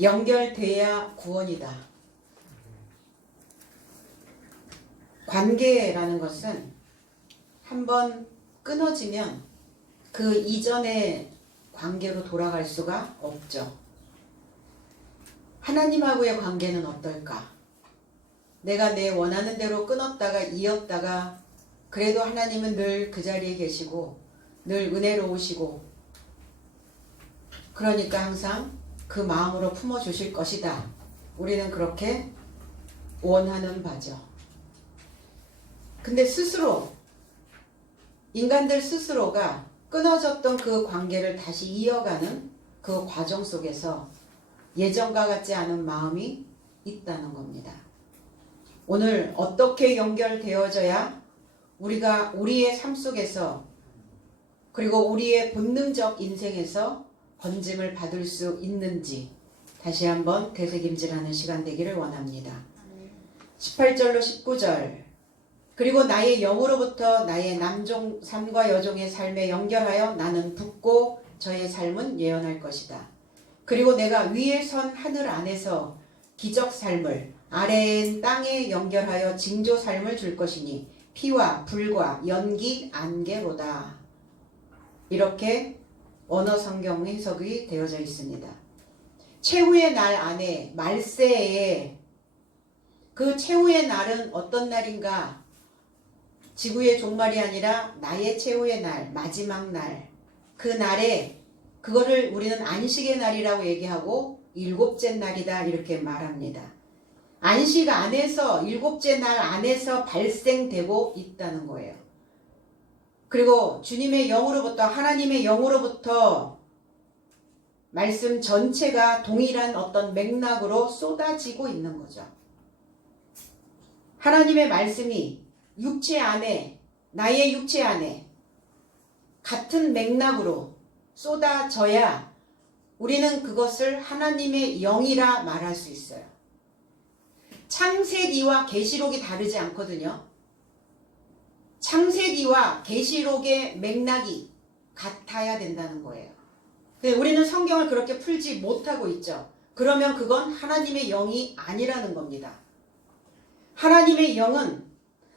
연결돼야 구원이다. 관계라는 것은 한번 끊어지면 그 이전의 관계로 돌아갈 수가 없죠. 하나님하고의 관계는 어떨까? 내가 내 원하는 대로 끊었다가 이었다가 그래도 하나님은 늘 그 자리에 계시고 늘 은혜로우시고 그러니까 항상 그 마음으로 품어주실 것이다. 우리는 그렇게 원하는 바죠. 근데 스스로 인간들 스스로가 끊어졌던 그 관계를 다시 이어가는 그 과정 속에서 예전과 같지 않은 마음이 있다는 겁니다. 오늘 어떻게 연결되어져야 우리가 우리의 삶 속에서 그리고 우리의 본능적 인생에서 건짐을 받을 수 있는지 다시 한번 되새김질하는 시간 되기를 원합니다. 18절로 19절 그리고 나의 영으로부터 나의 남종 삶과 여종의 삶에 연결하여 나는 붙고 저의 삶은 예언할 것이다. 그리고 내가 위에 선 하늘 안에서 기적 삶을 아래엔 땅에 연결하여 징조 삶을 줄 것이니 피와 불과 연기 안개로다. 이렇게 언어 성경 해석이 되어져 있습니다. 최후의 날 안에 말세에 그 최후의 날은 어떤 날인가? 지구의 종말이 아니라 나의 최후의 날, 마지막 날. 그 날에 그거를 우리는 안식의 날이라고 얘기하고 일곱째 날이다 이렇게 말합니다. 안식 안에서 일곱째 날 안에서 발생되고 있다는 거예요. 그리고 주님의 영으로부터 하나님의 영으로부터 말씀 전체가 동일한 어떤 맥락으로 쏟아지고 있는 거죠. 하나님의 말씀이 육체 안에 나의 육체 안에 같은 맥락으로 쏟아져야 우리는 그것을 하나님의 영이라 말할 수 있어요. 창세기와 계시록이 다르지 않거든요. 창세기와 계시록의 맥락이 같아야 된다는 거예요. 근데 우리는 성경을 그렇게 풀지 못하고 있죠. 그러면 그건 하나님의 영이 아니라는 겁니다. 하나님의 영은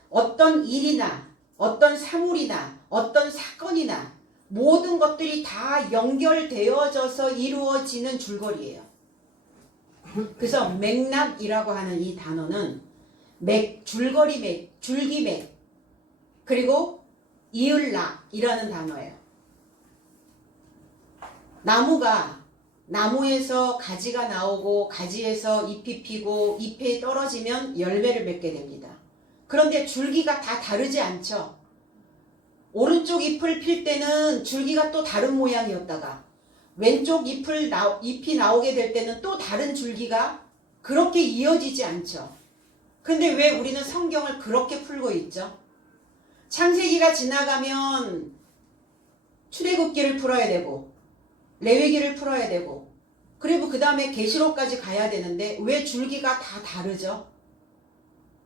어떤 일이나 어떤 사물이나 어떤 사건이나 모든 것들이 다 연결되어져서 이루어지는 줄거리예요. 그래서 맥락이라고 하는 이 단어는 줄거리 맥, 줄기 맥, 그리고 이을락이라는 단어예요. 나무에서 가지가 나오고 가지에서 잎이 피고 잎이 떨어지면 열매를 맺게 됩니다. 그런데 줄기가 다 다르지 않죠. 오른쪽 잎을 필 때는 줄기가 또 다른 모양이었다가 왼쪽 잎이 나오게 될 때는 또 다른 줄기가 그렇게 이어지지 않죠. 근데 왜 우리는 성경을 그렇게 풀고 있죠? 창세기가 지나가면 출애굽기를 풀어야 되고 레위기를 풀어야 되고 그리고 그 다음에 계시록까지 가야 되는데 왜 줄기가 다 다르죠?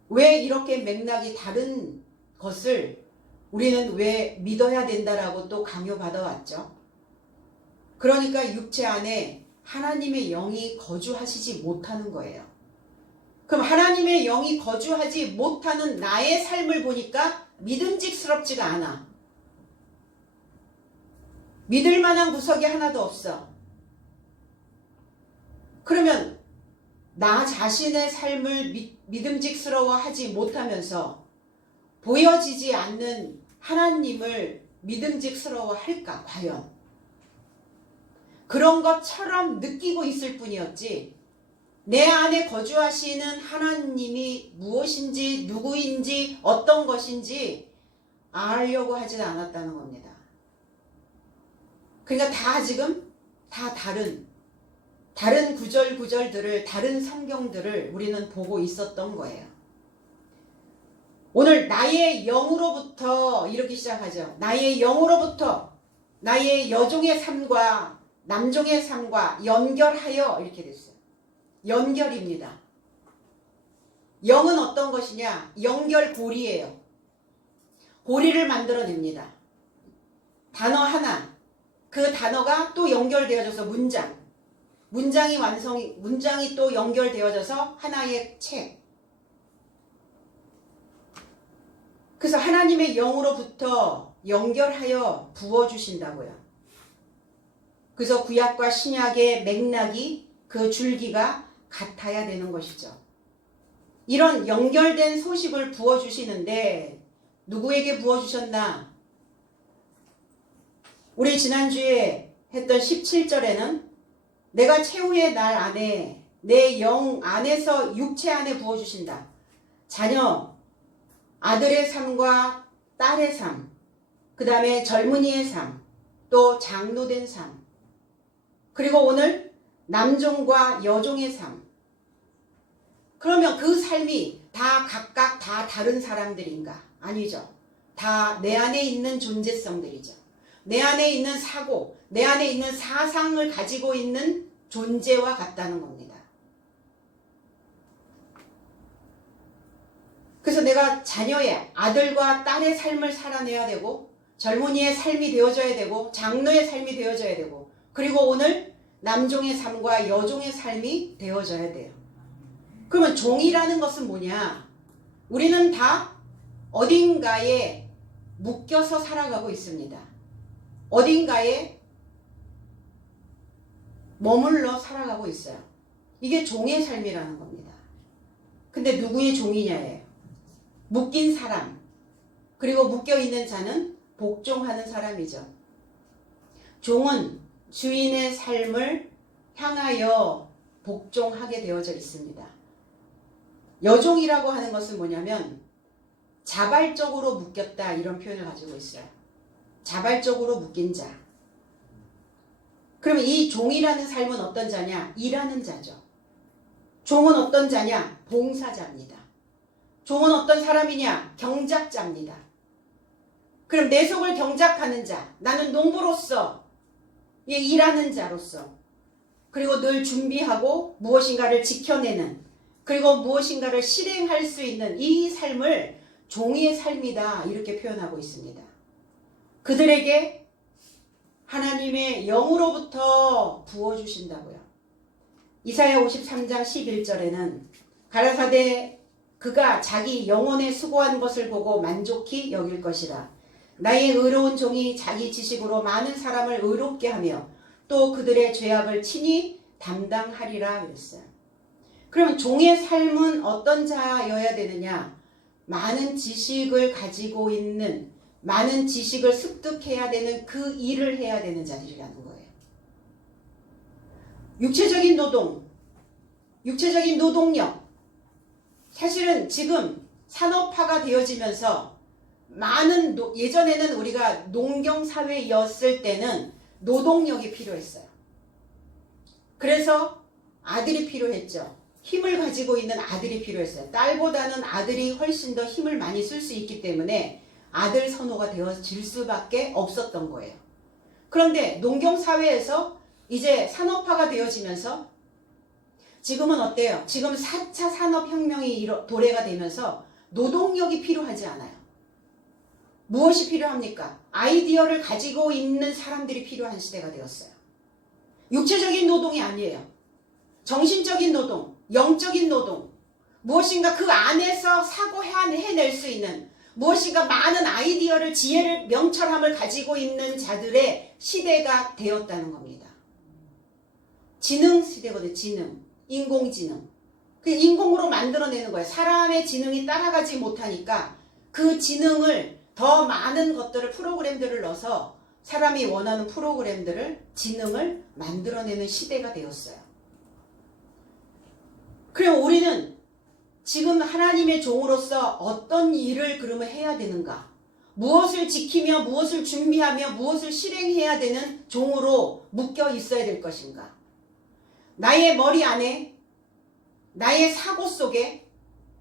왜 이렇게 맥락이 다른 것을 우리는 왜 믿어야 된다라고 또 강요받아 왔죠? 그러니까 육체 안에 하나님의 영이 거주하시지 못하는 거예요. 그럼 하나님의 영이 거주하지 못하는 나의 삶을 보니까 믿음직스럽지가 않아. 믿을 만한 구석이 하나도 없어. 그러면 나 자신의 삶을 믿음직스러워하지 못하면서 보여지지 않는 하나님을 믿음직스러워할까 과연? 그런 것처럼 느끼고 있을 뿐이었지 내 안에 거주하시는 하나님이 무엇인지 누구인지 어떤 것인지 알려고 하지는 않았다는 겁니다. 그러니까 다 지금 다 다른 구절들을 다른 성경들을 우리는 보고 있었던 거예요. 오늘 나의 영으로부터 이렇게 시작하죠. 나의 영으로부터 나의 여종의 삶과 남종의 삶과 연결하여 이렇게 됐어요. 연결입니다. 영은 어떤 것이냐? 연결고리예요. 고리를 만들어냅니다. 단어 하나, 그 단어가 또 연결되어져서 문장. 문장이 또 연결되어져서 하나의 책. 그래서 하나님의 영으로부터 연결하여 부어주신다고요. 그래서 구약과 신약의 맥락이 그 줄기가 같아야 되는 것이죠. 이런 연결된 소식을 부어주시는데 누구에게 부어주셨나? 우리 지난주에 했던 17절에는 내가 최후의 날 안에 내 영 안에서 육체 안에 부어주신다. 자녀, 아들의 삶과 딸의 삶, 그 다음에 젊은이의 삶, 또 장로된 삶, 그리고 오늘 남종과 여종의 삶. 그러면 그 삶이 다 각각 다 다른 사람들인가? 아니죠. 다 내 안에 있는 존재성들이죠. 내 안에 있는 사고, 내 안에 있는 사상을 가지고 있는 존재와 같다는 겁니다. 그래서 내가 자녀의 아들과 딸의 삶을 살아내야 되고, 젊은이의 삶이 되어져야 되고, 장로의 삶이 되어져야 되고, 그리고 오늘 남종의 삶과 여종의 삶이 되어져야 돼요. 그러면 종이라는 것은 뭐냐? 우리는 다 어딘가에 묶여서 살아가고 있습니다. 어딘가에 머물러 살아가고 있어요. 이게 종의 삶이라는 겁니다. 근데 누구의 종이냐예요. 묶인 사람, 그리고 묶여있는 자는 복종하는 사람이죠. 종은 주인의 삶을 향하여 복종하게 되어져 있습니다. 여종이라고 하는 것은 뭐냐면 자발적으로 묶였다, 이런 표현을 가지고 있어요. 자발적으로 묶인 자. 그러면 이 종이라는 삶은 어떤 자냐? 일하는 자죠. 종은 어떤 자냐? 봉사자입니다. 종은 어떤 사람이냐? 경작자입니다. 그럼 내 속을 경작하는 자, 나는 농부로서, 일하는 자로서, 그리고 늘 준비하고 무엇인가를 지켜내는, 그리고 무엇인가를 실행할 수 있는 이 삶을 종의 삶이다, 이렇게 표현하고 있습니다. 그들에게 하나님의 영으로부터 부어주신다고요. 이사야 53장 11절에는 가라사대 그가 자기 영혼에 수고한 것을 보고 만족히 여길 것이라. 나의 의로운 종이 자기 지식으로 많은 사람을 의롭게 하며 또 그들의 죄악을 친히 담당하리라 그랬어요. 그럼 종의 삶은 어떤 자여야 되느냐? 많은 지식을 가지고 있는, 많은 지식을 습득해야 되는 그 일을 해야 되는 자들이라는 거예요. 육체적인 노동, 육체적인 노동력. 사실은 지금 산업화가 되어지면서 많은 예전에는 우리가 농경사회였을 때는 노동력이 필요했어요. 그래서 아들이 필요했죠. 힘을 가지고 있는 아들이 필요했어요. 딸보다는 아들이 훨씬 더 힘을 많이 쓸 수 있기 때문에 아들 선호가 되어질 수밖에 없었던 거예요. 그런데 농경사회에서 이제 산업화가 되어지면서 지금은 어때요? 지금 4차 산업혁명이 도래가 되면서 노동력이 필요하지 않아요. 무엇이 필요합니까? 아이디어를 가지고 있는 사람들이 필요한 시대가 되었어요. 육체적인 노동이 아니에요. 정신적인 노동, 영적인 노동, 무엇인가 그 안에서 사고해낼 수 있는, 무엇인가 많은 아이디어를, 지혜를, 명철함을 가지고 있는 자들의 시대가 되었다는 겁니다. 지능 시대거든요. 지능, 인공지능. 그 인공으로 만들어내는 거예요. 사람의 지능이 따라가지 못하니까 그 지능을 더 많은 것들을, 프로그램들을 넣어서 사람이 원하는 프로그램들을, 지능을 만들어내는 시대가 되었어요. 그럼 우리는 지금 하나님의 종으로서 어떤 일을 그러면 해야 되는가? 무엇을 지키며 무엇을 준비하며 무엇을 실행해야 되는 종으로 묶여 있어야 될 것인가? 나의 머리 안에, 나의 사고 속에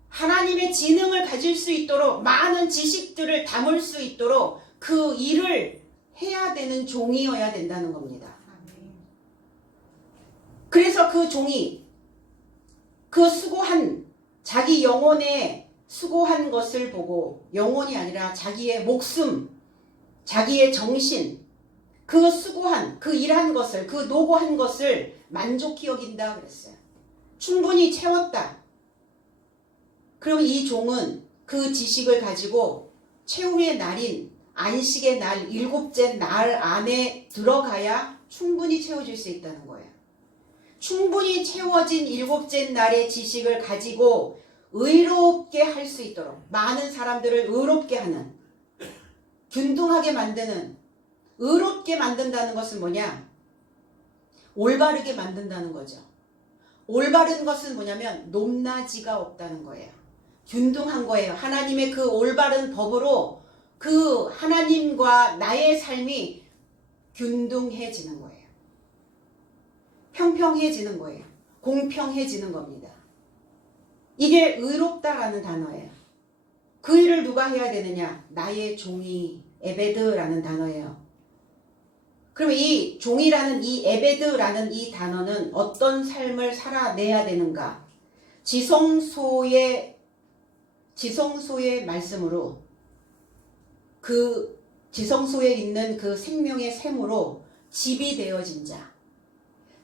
하나님의 지능을 가질 수 있도록, 많은 지식들을 담을 수 있도록 그 일을 해야 되는 종이어야 된다는 겁니다. 그래서 그 종이 그 수고한, 자기 영혼에 수고한 것을 보고, 영혼이 아니라 자기의 목숨, 자기의 정신, 그 수고한, 그 일한 것을, 그 노고한 것을 만족히 여긴다 그랬어요. 충분히 채웠다. 그럼 이 종은 그 지식을 가지고 최후의 날인 안식의 날, 7째 날 안에 들어가야 충분히 채워질 수 있다는 거예요. 충분히 채워진 7째 날의 지식을 가지고 의롭게 할 수 있도록, 많은 사람들을 의롭게 하는, 균등하게 만드는, 의롭게 만든다는 것은 뭐냐? 올바르게 만든다는 거죠. 올바른 것은 뭐냐면 높낮이가 없다는 거예요. 균등한 거예요. 하나님의 그 올바른 법으로 그 하나님과 나의 삶이 균등해지는 거예요. 평평해지는 거예요. 공평해지는 겁니다. 이게 의롭다라는 단어예요. 그 일을 누가 해야 되느냐? 나의 종이 에베드라는 단어예요. 그러면 이 종이라는 이 에베드라는 이 단어는 어떤 삶을 살아내야 되는가? 지성소의 말씀으로 그 지성소에 있는 그 생명의 샘으로 집이 되어진 자,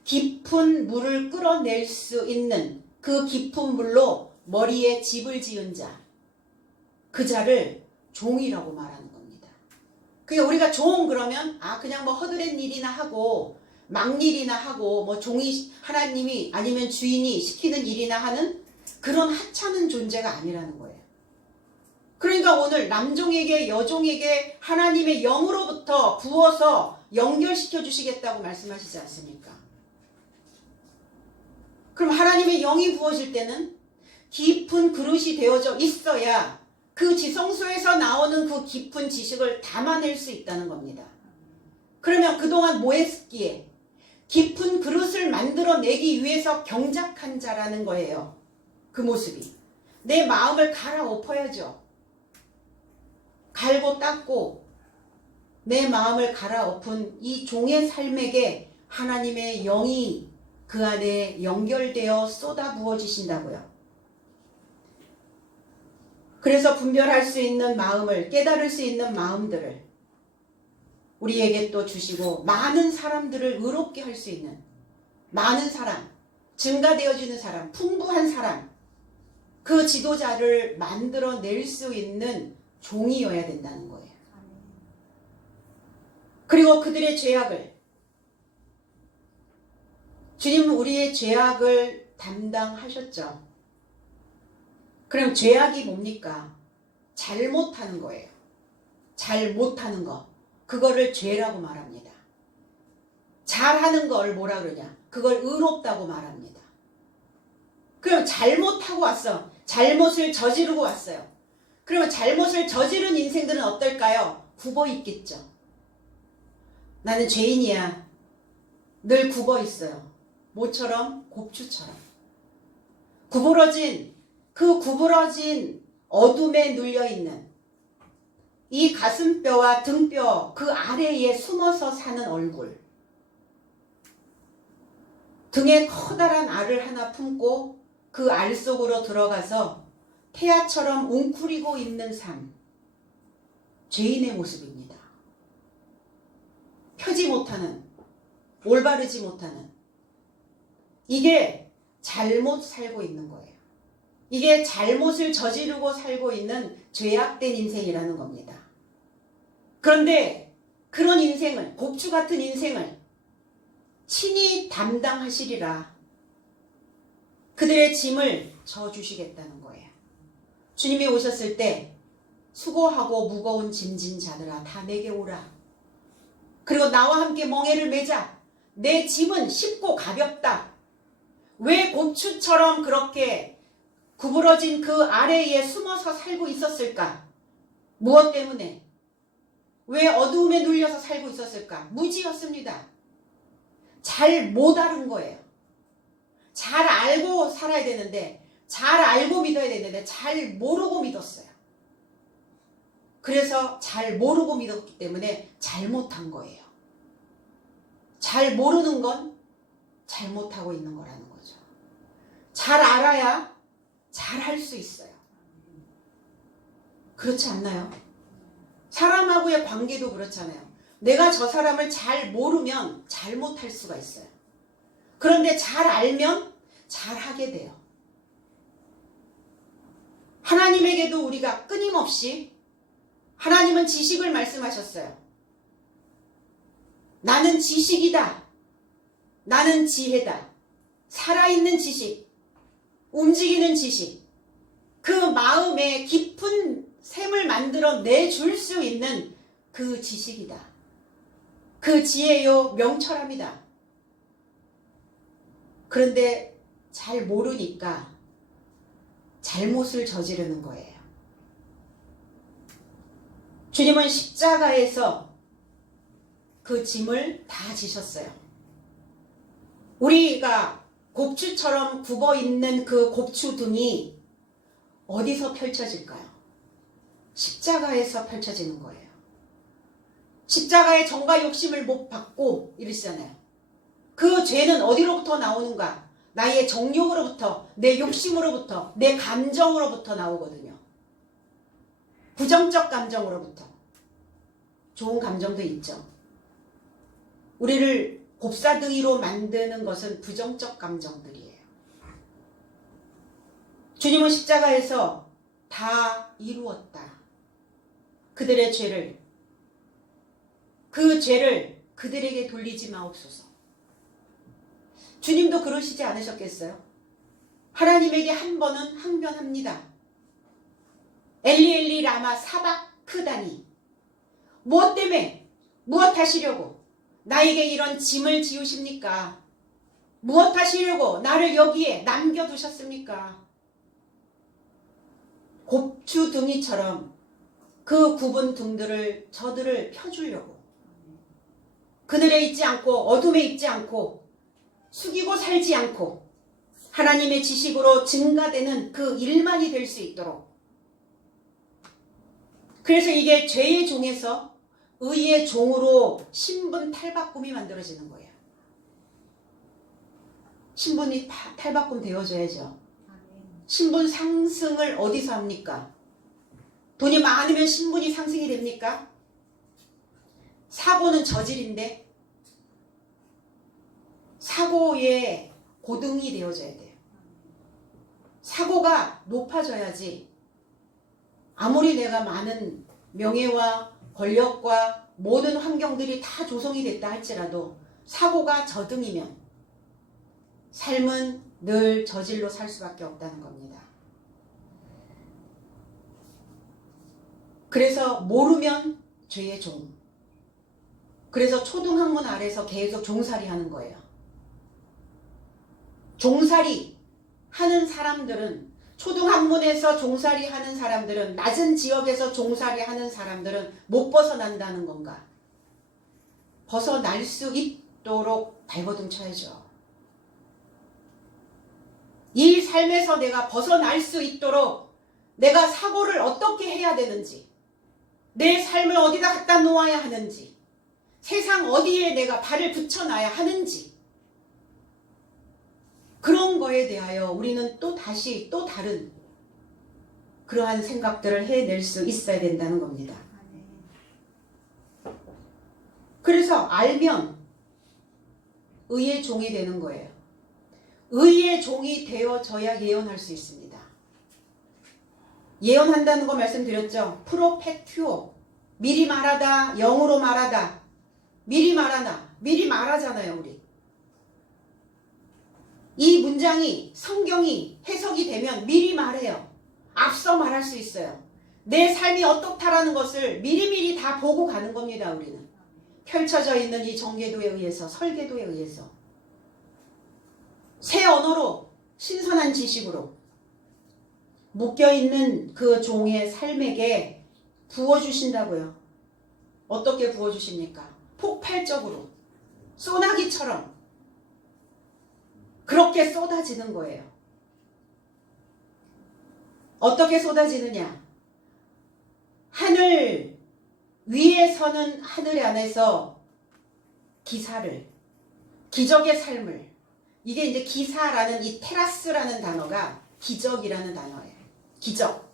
깊은 물을 끌어낼 수 있는 그 깊은 물로 머리에 집을 지은 자, 그 자를 종이라고 말하는 겁니다. 그러니까 우리가 종 그러면 그냥 뭐 허드렛 일이나 하고 막일이나 하고 뭐 종이 하나님이 아니면 주인이 시키는 일이나 하는 그런 하찮은 존재가 아니라는 거예요. 그러니까 오늘 남종에게 여종에게 하나님의 영으로부터 부어서 연결시켜 주시겠다고 말씀하시지 않습니까? 그럼 하나님의 영이 부어질 때는 깊은 그릇이 되어져 있어야 그 지성소에서 나오는 그 깊은 지식을 담아낼 수 있다는 겁니다. 그러면 그동안 뭐 했기에? 깊은 그릇을 만들어내기 위해서 경작한 자라는 거예요. 그 모습이. 내 마음을 갈아엎어야죠. 갈고 닦고 내 마음을 갈아엎은 이 종의 삶에게 하나님의 영이 그 안에 연결되어 쏟아 부어지신다고요. 그래서 분별할 수 있는 마음을, 깨달을 수 있는 마음들을 우리에게 또 주시고 많은 사람들을 의롭게 할 수 있는 많은 사람, 증가되어지는 사람, 풍부한 사람, 그 지도자를 만들어낼 수 있는 종이어야 된다는 거예요. 그리고 그들의 죄악을, 주님은 우리의 죄악을 담당하셨죠. 그럼 죄악이 뭡니까? 잘못하는 거예요. 잘못하는 거. 그거를 죄라고 말합니다. 잘하는 걸 뭐라 그러냐? 그걸 의롭다고 말합니다. 그럼 잘못하고 왔어. 잘못을 저지르고 왔어요. 그러면 잘못을 저지른 인생들은 어떨까요? 굽어 있겠죠. 나는 죄인이야. 늘 굽어 있어요. 뭐처럼? 곱추처럼. 구부러진 어둠에 눌려있는 이 가슴뼈와 등뼈 그 아래에 숨어서 사는 얼굴. 등에 커다란 알을 하나 품고 그 알 속으로 들어가서 태아처럼 웅크리고 있는 삶. 죄인의 모습입니다. 펴지 못하는, 올바르지 못하는. 이게 잘못 살고 있는 거예요. 이게 잘못을 저지르고 살고 있는 죄악된 인생이라는 겁니다. 그런데 그런 인생을, 곱추 같은 인생을 친히 담당하시리라. 그들의 짐을 져주시겠다는 거예요. 주님이 오셨을 때 수고하고 무거운 짐진 자들아 다 내게 오라. 그리고 나와 함께 멍에를 매자. 내 짐은 쉽고 가볍다. 왜 곱추처럼 그렇게 구부러진 그 아래에 숨어서 살고 있었을까? 무엇 때문에? 왜 어두움에 눌려서 살고 있었을까? 무지였습니다. 잘 못 알은 거예요. 잘 알고 살아야 되는데, 잘 알고 믿어야 되는데 잘 모르고 믿었어요. 그래서 잘 모르고 믿었기 때문에 잘못한 거예요. 잘 모르는 건 잘못하고 있는 거라는 거죠. 잘 알아야 잘 할 수 있어요. 그렇지 않나요? 사람하고의 관계도 그렇잖아요. 내가 저 사람을 잘 모르면 잘못할 수가 있어요. 그런데 잘 알면 잘하게 돼요. 하나님에게도 우리가 끊임없이 하나님은 지식을 말씀하셨어요. 나는 지식이다. 나는 지혜다. 살아있는 지식, 움직이는 지식, 그 마음에 깊은 샘을 만들어 내줄 수 있는 그 지식이다. 그 지혜요 명철합니다. 그런데 잘 모르니까 잘못을 저지르는 거예요. 주님은 십자가에서 그 짐을 다 지셨어요. 우리가 곱추처럼 굽어 있는 그 곱추 등이 어디서 펼쳐질까요? 십자가에서 펼쳐지는 거예요. 십자가의 정과 욕심을 못 받고 이러시잖아요. 그 죄는 어디로부터 나오는가? 나의 정욕으로부터, 내 욕심으로부터, 내 감정으로부터 나오거든요. 부정적 감정으로부터. 좋은 감정도 있죠. 우리를 곱사등이로 만드는 것은 부정적 감정들이에요. 주님은 십자가에서 다 이루었다. 그들의 죄를, 그 죄를 그들에게 돌리지 마옵소서. 주님도 그러시지 않으셨겠어요? 하나님에게 한 번은 항변합니다. 엘리 엘리 라마 사박크다니. 무엇 때문에, 무엇 하시려고 나에게 이런 짐을 지우십니까? 무엇 하시려고 나를 여기에 남겨두셨습니까? 곱추등이처럼 그 굽은 등들을 저들을 펴주려고, 그늘에 있지 않고 어둠에 있지 않고 숙이고 살지 않고 하나님의 지식으로 증가되는 그 일만이 될 수 있도록, 그래서 이게 죄의 종에서 의의 종으로 신분 탈바꿈이 만들어지는 거예요. 신분이 탈바꿈 되어져야죠. 신분 상승을 어디서 합니까? 돈이 많으면 신분이 상승이 됩니까? 사고는 저질인데 사고의 고등이 되어져야 돼요. 사고가 높아져야지 아무리 내가 많은 명예와 권력과 모든 환경들이 다 조성이 됐다 할지라도 사고가 저등이면 삶은 늘 저질로 살 수밖에 없다는 겁니다. 그래서 모르면 죄의 종. 그래서 초등학문 아래서 계속 종살이 하는 거예요. 종살이 하는 사람들은, 초등학문에서 종살이 하는 사람들은, 낮은 지역에서 종살이 하는 사람들은 못 벗어난다는 건가? 벗어날 수 있도록 발버둥 쳐야죠. 이 삶에서 내가 벗어날 수 있도록 내가 사고를 어떻게 해야 되는지, 내 삶을 어디다 갖다 놓아야 하는지, 세상 어디에 내가 발을 붙여놔야 하는지, 그런 거에 대하여 우리는 또 다시 또 다른 그러한 생각들을 해낼 수 있어야 된다는 겁니다. 그래서 알면 의의 종이 되는 거예요. 의의 종이 되어져야 예언할 수 있습니다. 예언한다는 거 말씀드렸죠. 프로페튜오. 미리 말하다, 영으로 말하다, 미리 말하나, 미리 말하잖아요, 우리. 이 문장이, 성경이 해석이 되면 미리 말해요. 앞서 말할 수 있어요. 내 삶이 어떻다라는 것을 미리미리 다 보고 가는 겁니다, 우리는. 펼쳐져 있는 이 정계도에 의해서, 설계도에 의해서. 새 언어로, 신선한 지식으로 묶여있는 그 종의 삶에게 부어주신다고요. 어떻게 부어주십니까? 폭발적으로, 소나기처럼 그렇게 쏟아지는 거예요. 어떻게 쏟아지느냐? 하늘 위에서는 하늘 안에서 기사를, 기적의 삶을, 이게 이제 기사라는 이 테라스라는 단어가 기적이라는 단어예요. 기적.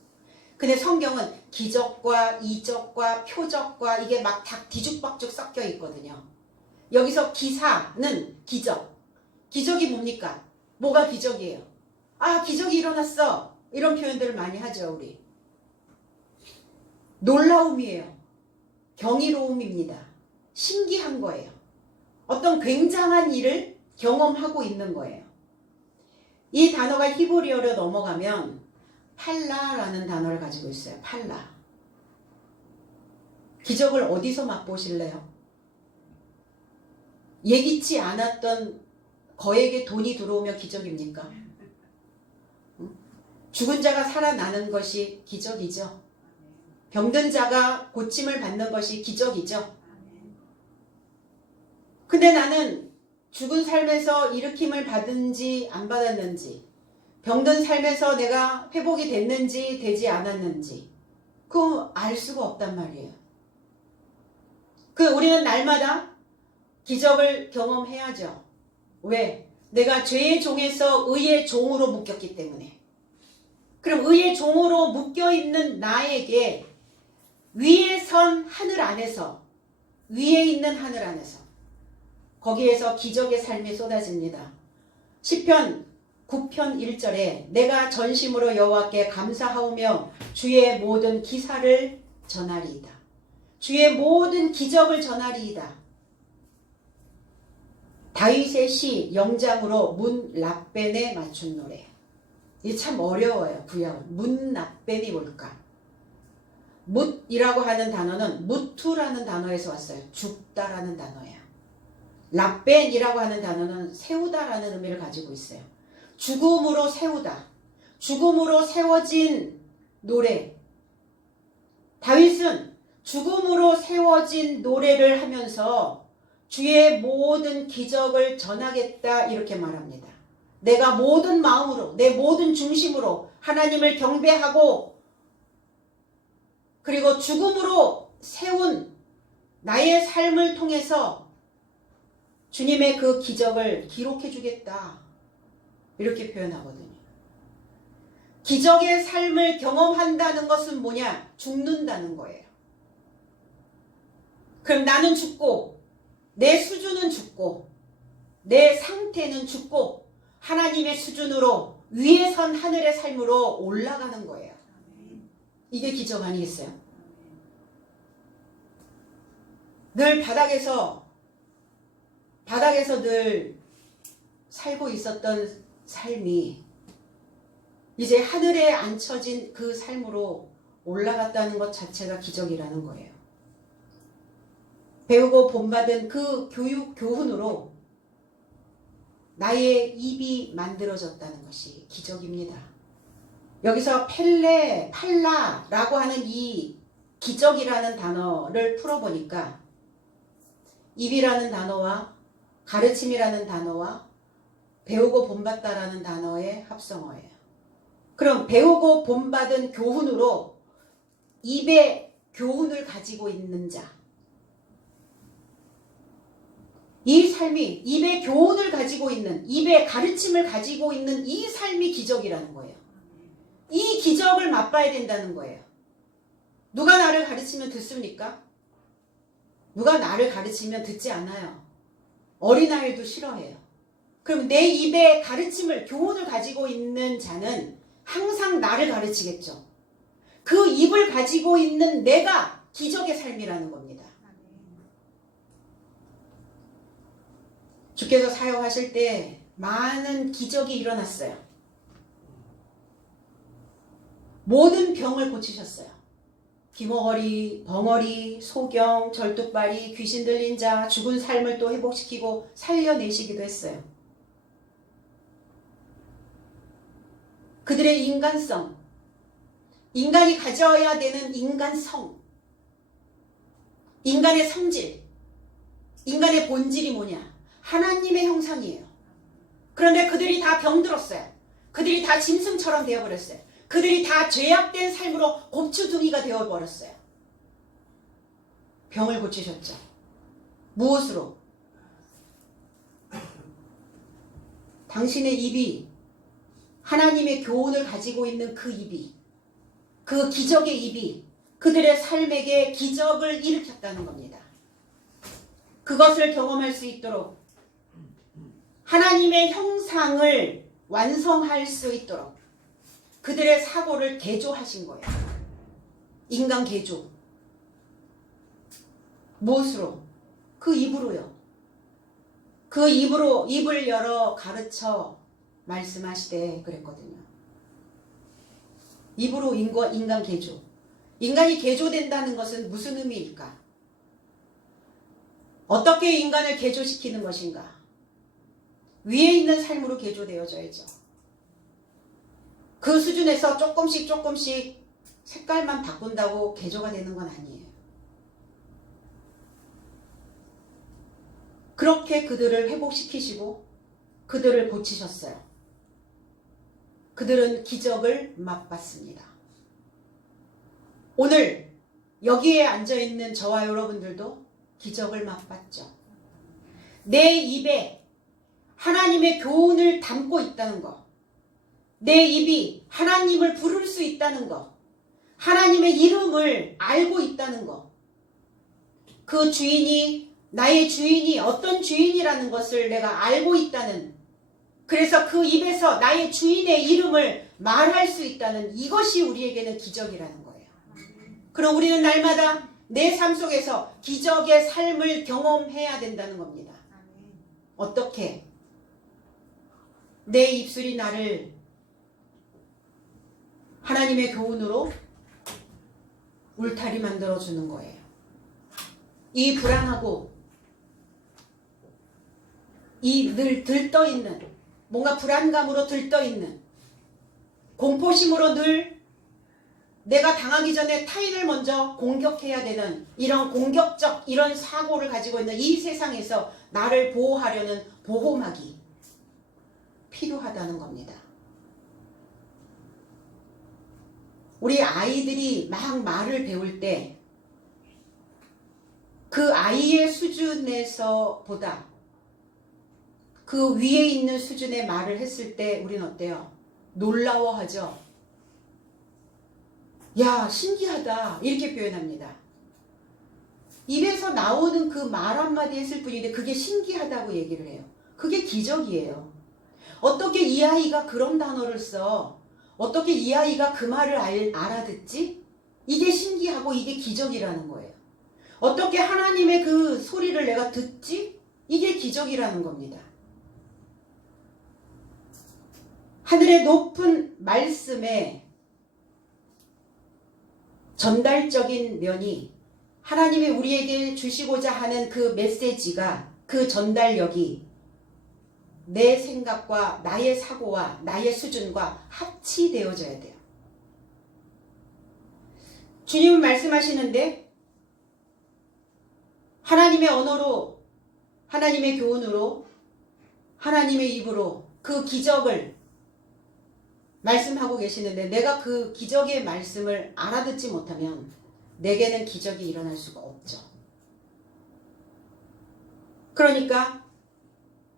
근데 성경은 기적과 이적과 표적과 이게 막 다 뒤죽박죽 섞여 있거든요. 여기서 기사는 기적. 기적이 뭡니까? 뭐가 기적이에요? 아, 기적이 일어났어. 이런 표현들을 많이 하죠, 우리. 놀라움이에요. 경이로움입니다. 신기한 거예요. 어떤 굉장한 일을 경험하고 있는 거예요. 이 단어가 히브리어로 넘어가면 팔라라는 단어를 가지고 있어요. 팔라. 기적을 어디서 맛보실래요? 예기치 않았던 거액의 돈이 들어오면 기적입니까? 죽은 자가 살아나는 것이 기적이죠. 병든 자가 고침을 받는 것이 기적이죠. 근데 나는 죽은 삶에서 일으킴을 받은지 안 받았는지, 병든 삶에서 내가 회복이 됐는지 되지 않았는지 그거 알 수가 없단 말이에요. 우리는 날마다 기적을 경험해야죠. 왜? 내가 죄의 종에서 의의 종으로 묶였기 때문에. 그럼 의의 종으로 묶여있는 나에게 위에 선 하늘 안에서, 위에 있는 하늘 안에서 거기에서 기적의 삶이 쏟아집니다. 시편 9편 1절에 내가 전심으로 여호와께 감사하오며 주의 모든 기사를 전하리이다. 주의 모든 기적을 전하리이다. 다윗의 시 영장으로 문 랍벤에 맞춘 노래. 이게 참 어려워요. 구약은. 문 랍벤이 뭘까? 묻이라고 하는 단어는 무투라는 단어에서 왔어요. 죽다라는 단어예요. 랍벤이라고 하는 단어는 세우다라는 의미를 가지고 있어요. 죽음으로 세우다. 죽음으로 세워진 노래. 다윗은 죽음으로 세워진 노래를 하면서 주의 모든 기적을 전하겠다 이렇게 말합니다. 내가 모든 마음으로, 내 모든 중심으로 하나님을 경배하고 그리고 죽음으로 세운 나의 삶을 통해서 주님의 그 기적을 기록해 주겠다. 이렇게 표현하거든요. 기적의 삶을 경험한다는 것은 뭐냐? 죽는다는 거예요. 그럼 나는 죽고 내 수준은 죽고 내 상태는 죽고 하나님의 수준으로 위에 선 하늘의 삶으로 올라가는 거예요. 이게 기적 아니겠어요? 늘 바닥에서 늘 살고 있었던 삶이 이제 하늘에 앉혀진 그 삶으로 올라갔다는 것 자체가 기적이라는 거예요. 배우고 본받은 그 교훈으로 나의 입이 만들어졌다는 것이 기적입니다. 여기서 팔라라고 하는 이 기적이라는 단어를 풀어보니까 입이라는 단어와 가르침이라는 단어와 배우고 본받다라는 단어의 합성어예요. 그럼 배우고 본받은 교훈으로 입의 교훈을 가지고 있는 자, 이 삶이 입의 교훈을 가지고 있는, 입의 가르침을 가지고 있는 이 삶이 기적이라는 거예요. 이 기적을 맛봐야 된다는 거예요. 누가 나를 가르치면 듣습니까? 누가 나를 가르치면 듣지 않아요. 어린아이도 싫어해요. 그럼 내 입에 가르침을, 교훈을 가지고 있는 자는 항상 나를 가르치겠죠. 그 입을 가지고 있는 내가 기적의 삶이라는 겁니다. 주께서 사역하실 때 많은 기적이 일어났어요. 모든 병을 고치셨어요. 귀머거리, 벙어리, 소경, 절뚝발이, 귀신 들린 자, 죽은 삶을 또 회복시키고 살려내시기도 했어요. 그들의 인간성, 인간이 가져야 되는 인간성, 인간의 성질, 인간의 본질이 뭐냐? 하나님의 형상이에요. 그런데 그들이 다 병들었어요. 그들이 다 짐승처럼 되어버렸어요. 그들이 다 죄악된 삶으로 곱추둥이가 되어버렸어요. 병을 고치셨죠. 무엇으로? 당신의 입이, 하나님의 교훈을 가지고 있는 그 입이, 그 기적의 입이 그들의 삶에게 기적을 일으켰다는 겁니다. 그것을 경험할 수 있도록 하나님의 형상을 완성할 수 있도록 그들의 사고를 개조하신 거예요. 인간 개조. 무엇으로? 그 입으로요. 그 입으로 입을 열어 가르쳐 말씀하시되 그랬거든요. 입으로 인간 개조. 인간이 개조된다는 것은 무슨 의미일까? 어떻게 인간을 개조시키는 것인가? 위에 있는 삶으로 개조되어져야죠. 그 수준에서 조금씩 색깔만 바꾼다고 개조가 되는 건 아니에요. 그렇게 그들을 회복시키시고 그들을 고치셨어요. 그들은 기적을 맛봤습니다. 오늘 여기에 앉아있는 저와 여러분들도 기적을 맛봤죠. 내 입에 하나님의 교훈을 담고 있다는 것, 내 입이 하나님을 부를 수 있다는 것, 하나님의 이름을 알고 있다는 것, 그 주인이 나의 주인이 어떤 주인이라는 것을 내가 알고 있다는, 그래서 그 입에서 나의 주인의 이름을 말할 수 있다는 이것이 우리에게는 기적이라는 거예요. 그럼 우리는 날마다 내 삶 속에서 기적의 삶을 경험해야 된다는 겁니다. 어떻게? 내 입술이 나를 하나님의 교훈으로 울타리 만들어주는 거예요. 이 불안하고 이 늘 들떠있는, 뭔가 불안감으로 들떠있는, 공포심으로 늘 내가 당하기 전에 타인을 먼저 공격해야 되는 이런 공격적 이런 사고를 가지고 있는 이 세상에서 나를 보호하려는 보호막이 필요하다는 겁니다. 우리 아이들이 막 말을 배울 때 그 아이의 수준에서 보다 그 위에 있는 수준의 말을 했을 때 우린 어때요? 놀라워하죠. 야, 신기하다. 이렇게 표현합니다. 입에서 나오는 그 말 한마디 했을 뿐인데 그게 신기하다고 얘기를 해요. 그게 기적이에요. 어떻게 이 아이가 그런 단어를 써? 어떻게 이 아이가 그 말을 알아듣지? 이게 신기하고 이게 기적이라는 거예요. 어떻게 하나님의 그 소리를 내가 듣지? 이게 기적이라는 겁니다. 하늘의 높은 말씀에 전달적인 면이 하나님이 우리에게 주시고자 하는 그 메시지가, 그 전달력이 내 생각과 나의 사고와 나의 수준과 합치되어져야 돼요. 주님은 말씀하시는데 하나님의 언어로, 하나님의 교훈으로, 하나님의 입으로 그 기적을 말씀하고 계시는데 내가 그 기적의 말씀을 알아듣지 못하면 내게는 기적이 일어날 수가 없죠. 그러니까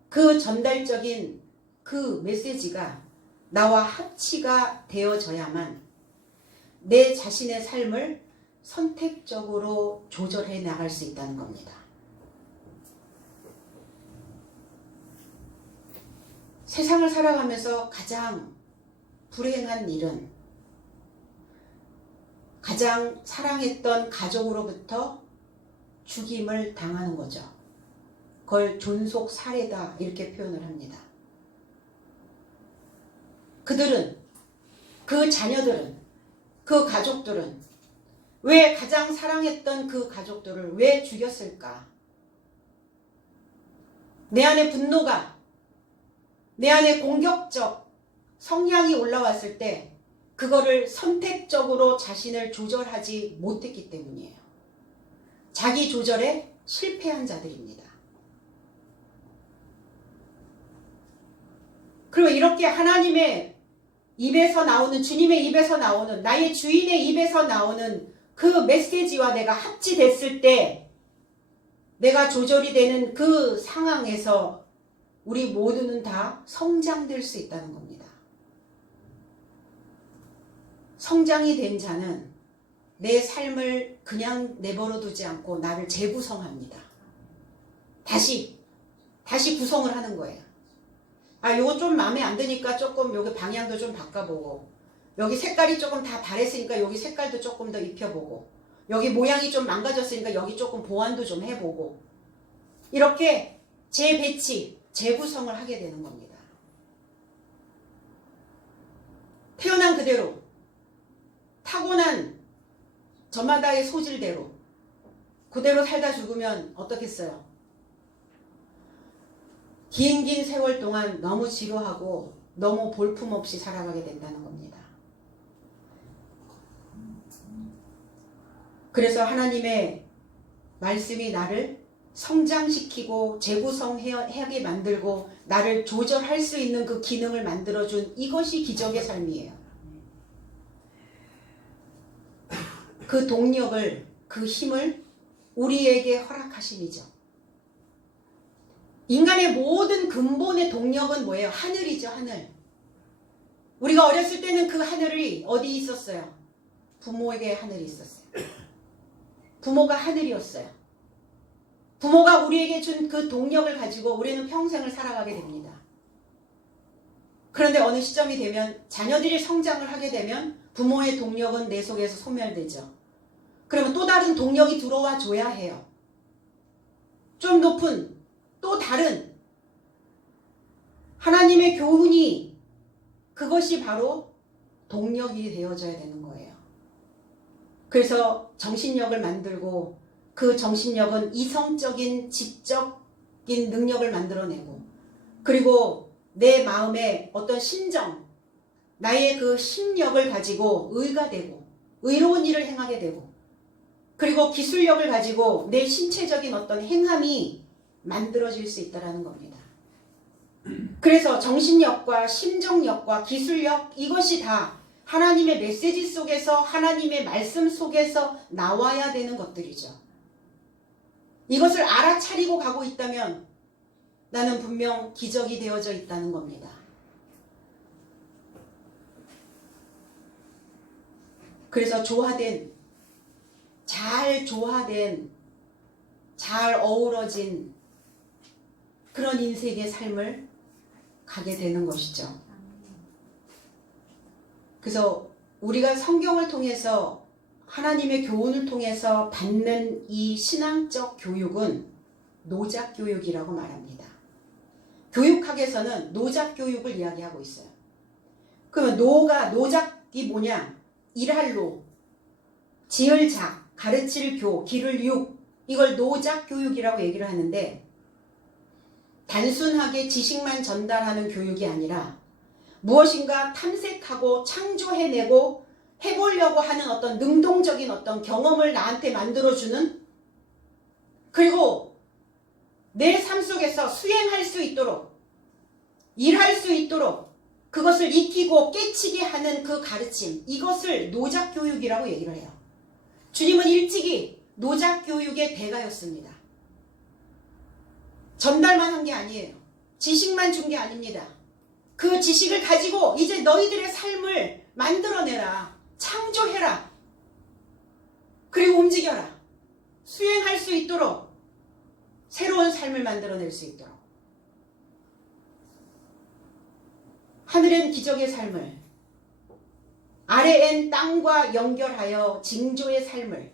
그 전달적인 그 메시지가 나와 합치가 되어져야만 내 자신의 삶을 선택적으로 조절해 나갈 수 있다는 겁니다. 세상을 살아가면서 가장 불행한 일은 가장 사랑했던 가족으로부터 죽임을 당하는 거죠. 그걸 존속 살해다 이렇게 표현을 합니다. 그들은, 그 자녀들은, 그 가족들은 왜 가장 사랑했던 그 가족들을 왜 죽였을까? 내 안에 분노가, 내 안에 공격적 성향이 올라왔을 때 그거를 선택적으로 자신을 조절하지 못했기 때문이에요. 자기 조절에 실패한 자들입니다. 그리고 이렇게 하나님의 입에서 나오는, 주님의 입에서 나오는, 나의 주인의 입에서 나오는 그 메시지와 내가 합치됐을 때 내가 조절이 되는 그 상황에서 우리 모두는 다 성장될 수 있다는 겁니다. 성장이 된 자는 내 삶을 그냥 내버려 두지 않고 나를 재구성합니다. 다시 구성을 하는 거예요. 아, 요거 좀 마음에 안 드니까 조금 여기 방향도 좀 바꿔보고, 여기 색깔이 조금 다 바랬으니까 여기 색깔도 조금 더 입혀보고, 여기 모양이 좀 망가졌으니까 여기 조금 보완도 좀 해보고, 이렇게 재배치, 재구성을 하게 되는 겁니다. 태어난 그대로, 타고난 저마다의 소질대로 그대로 살다 죽으면 어떻겠어요? 긴 세월 동안 너무 지루하고 너무 볼품없이 살아가게 된다는 겁니다. 그래서 하나님의 말씀이 나를 성장시키고 재구성하게 만들고 나를 조절할 수 있는 그 기능을 만들어준 이것이 기적의 삶이에요. 그 동력을, 그 힘을 우리에게 허락하심이죠. 인간의 모든 근본의 동력은 뭐예요? 하늘이죠, 하늘. 우리가 어렸을 때는 그 하늘이 어디 있었어요? 부모에게 하늘이 있었어요. 부모가 하늘이었어요. 부모가 우리에게 준 그 동력을 가지고 우리는 평생을 살아가게 됩니다. 그런데 어느 시점이 되면 자녀들이 성장을 하게 되면 부모의 동력은 내 속에서 소멸되죠. 그러면 또 다른 동력이 들어와 줘야 해요. 좀 높은, 또 다른 하나님의 교훈이, 그것이 바로 동력이 되어져야 되는 거예요. 그래서 정신력을 만들고 그 정신력은 이성적인 지적인 능력을 만들어내고, 그리고 내 마음의 어떤 심정, 나의 그 심력을 가지고 의가 되고 의로운 일을 행하게 되고, 그리고 기술력을 가지고 내 신체적인 어떤 행함이 만들어질 수 있다는 겁니다. 그래서 정신력과 심정력과 기술력, 이것이 다 하나님의 메시지 속에서, 하나님의 말씀 속에서 나와야 되는 것들이죠. 이것을 알아차리고 가고 있다면 나는 분명 기적이 되어져 있다는 겁니다. 그래서 잘 조화된, 잘 어우러진 그런 인생의 삶을 가게 되는 것이죠. 그래서 우리가 성경을 통해서, 하나님의 교훈을 통해서 받는 이 신앙적 교육은 노작교육이라고 말합니다. 교육학에서는 노작교육을 이야기하고 있어요. 그러면 노작이 뭐냐? 일할 노, 지을 작, 가르칠 교, 기를 육, 이걸 노작교육이라고 얘기를 하는데, 단순하게 지식만 전달하는 교육이 아니라 무엇인가 탐색하고 창조해내고 해보려고 하는 어떤 능동적인 어떤 경험을 나한테 만들어주는, 그리고 내 삶 속에서 수행할 수 있도록, 일할 수 있도록 그것을 익히고 깨치게 하는 그 가르침, 이것을 노작교육이라고 얘기를 해요. 주님은 일찍이 노작교육의 대가였습니다. 전달만 한 게 아니에요. 지식만 준 게 아닙니다. 그 지식을 가지고 이제 너희들의 삶을 만들어내라. 창조해라. 그리고 움직여라. 수행할 수 있도록, 새로운 삶을 만들어낼 수 있도록. 하늘엔 기적의 삶을, 아래엔 땅과 연결하여 징조의 삶을.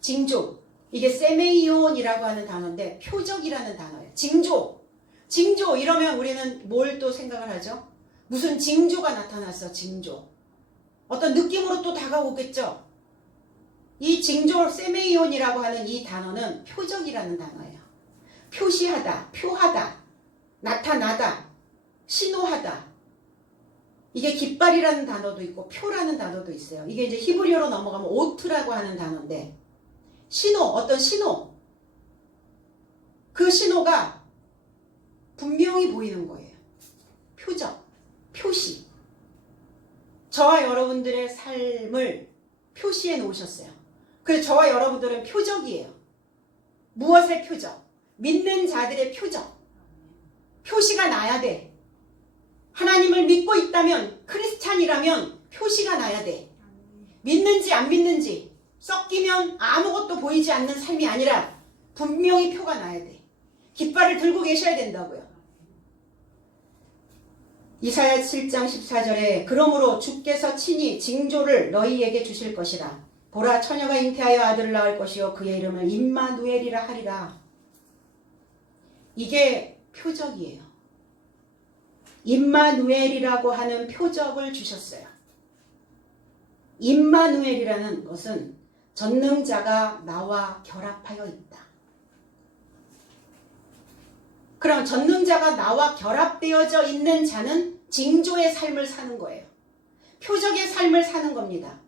징조, 이게 세메이온이라고 하는 단어인데 표적이라는 단어예요. 징조 이러면 우리는 뭘 또 생각을 하죠? 무슨 징조가 나타났어. 징조, 어떤 느낌으로 또 다가오겠죠. 이 징조, 세메이온이라고 하는 이 단어는 표적이라는 단어예요. 표시하다, 표하다, 나타나다, 신호하다. 이게 깃발이라는 단어도 있고 표라는 단어도 있어요. 이게 이제 히브리어로 넘어가면 오트라고 하는 단어인데, 신호, 어떤 신호, 그 신호가 분명히 보이는 거예요. 표적, 표시. 저와 여러분들의 삶을 표시해 놓으셨어요. 그래서 저와 여러분들은 표적이에요. 무엇의 표적? 믿는 자들의 표적. 표시가 나야 돼. 하나님을 믿고 있다면, 크리스찬이라면 표시가 나야 돼. 믿는지 안 믿는지 섞이면 아무것도 보이지 않는 삶이 아니라 분명히 표가 나야 돼. 깃발을 들고 계셔야 된다고요. 이사야 7장 14절에 그러므로 주께서 친히 징조를 너희에게 주실 것이라. 보라 처녀가 잉태하여 아들을 낳을 것이요 그의 이름을 임마누엘이라 하리라. 이게 표적이에요. 임마누엘이라고 하는 표적을 주셨어요. 임마누엘이라는 것은 전능자가 나와 결합하여 있다. 그럼 전능자가 나와 결합되어져 있는 자는 징조의 삶을 사는 거예요. 표적의 삶을 사는 겁니다.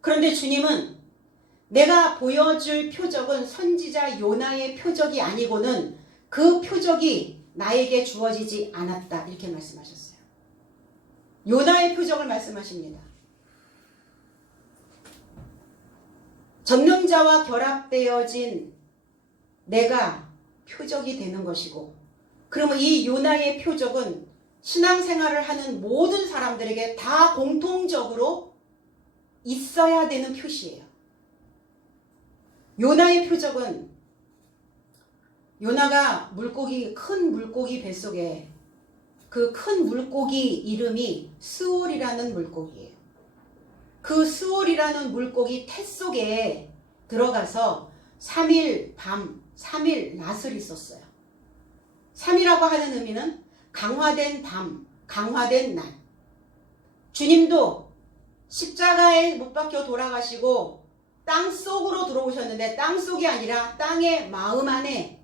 그런데 주님은 내가 보여줄 표적은 선지자 요나의 표적이 아니고는 그 표적이 나에게 주어지지 않았다. 이렇게 말씀하셨어요. 요나의 표적을 말씀하십니다. 전능자와 결합되어진 내가 표적이 되는 것이고, 그러면 이 요나의 표적은 신앙생활을 하는 모든 사람들에게 다 공통적으로 있어야 되는 표시예요. 요나의 표적은 요나가 큰 물고기 뱃속에 그 큰 물고기 이름이 스올이라는 물고기예요. 그 스올이라는 물고기 태 속에 들어가서 3일 밤 3일 낮을 있었어요. 3이라고 하는 의미는 강화된 밤, 강화된 낮. 주님도 십자가에 못 박혀 돌아가시고 땅 속으로 들어오셨는데 땅 속이 아니라 땅의 마음 안에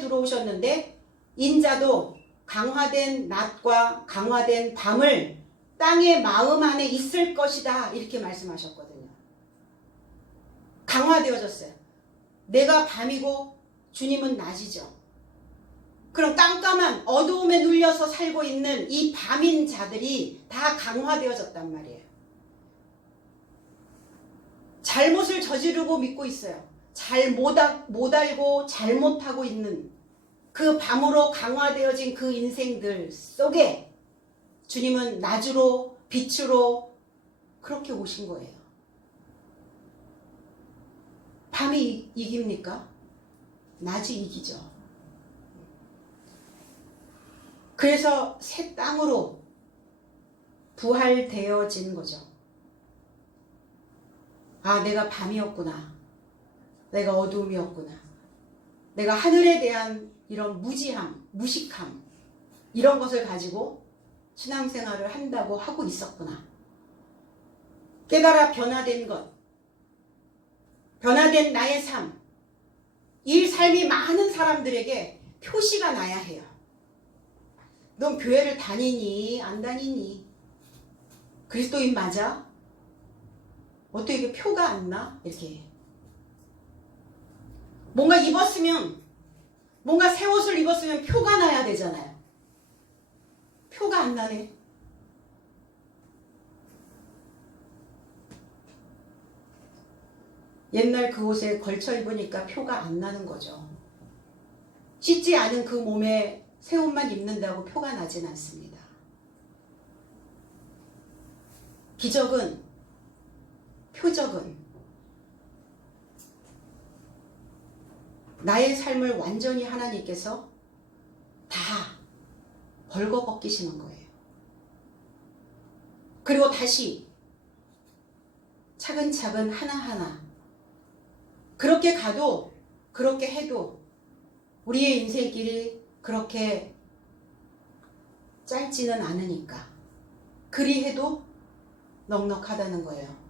들어오셨는데 인자도 강화된 낮과 강화된 밤을 땅의 마음 안에 있을 것이다 이렇게 말씀하셨거든요. 강화되어졌어요. 내가 밤이고 주님은 낮이죠. 그럼 깜깜한 어두움에 눌려서 살고 있는 이 밤인 자들이 다 강화되어졌단 말이에요. 잘못을 저지르고 믿고 있어요. 못 알고 잘못하고 있는 그 밤으로 강화되어진 그 인생들 속에 주님은 낮으로 빛으로 그렇게 오신 거예요. 밤이 이깁니까? 낮이 이기죠. 그래서 새 땅으로 부활되어진 거죠. 아, 내가 밤이었구나. 내가 어두움이었구나. 내가 하늘에 대한 이런 무지함, 무식함 이런 것을 가지고 신앙생활을 한다고 하고 있었구나. 깨달아 변화된 것, 변화된 나의 삶, 이 삶이 많은 사람들에게 표시가 나야 해요. 넌 교회를 다니니 안 다니니? 그리스도인 맞아? 어떻게 이게 표가 안 나? 이렇게 뭔가 입었으면, 뭔가 새 옷을 입었으면 표가 나야 되잖아요. 표가 안 나네. 옛날 그 옷에 걸쳐 입으니까 표가 안 나는 거죠. 씻지 않은 그 몸에 새 옷만 입는다고 표가 나진 않습니다. 기적은, 표적은 나의 삶을 완전히 하나님께서 다 벌거벗기시는 거예요. 그리고 다시 차근차근 하나하나 그렇게 가도 그렇게 해도 우리의 인생길이 그렇게 짧지는 않으니까 그리 해도 넉넉하다는 거예요.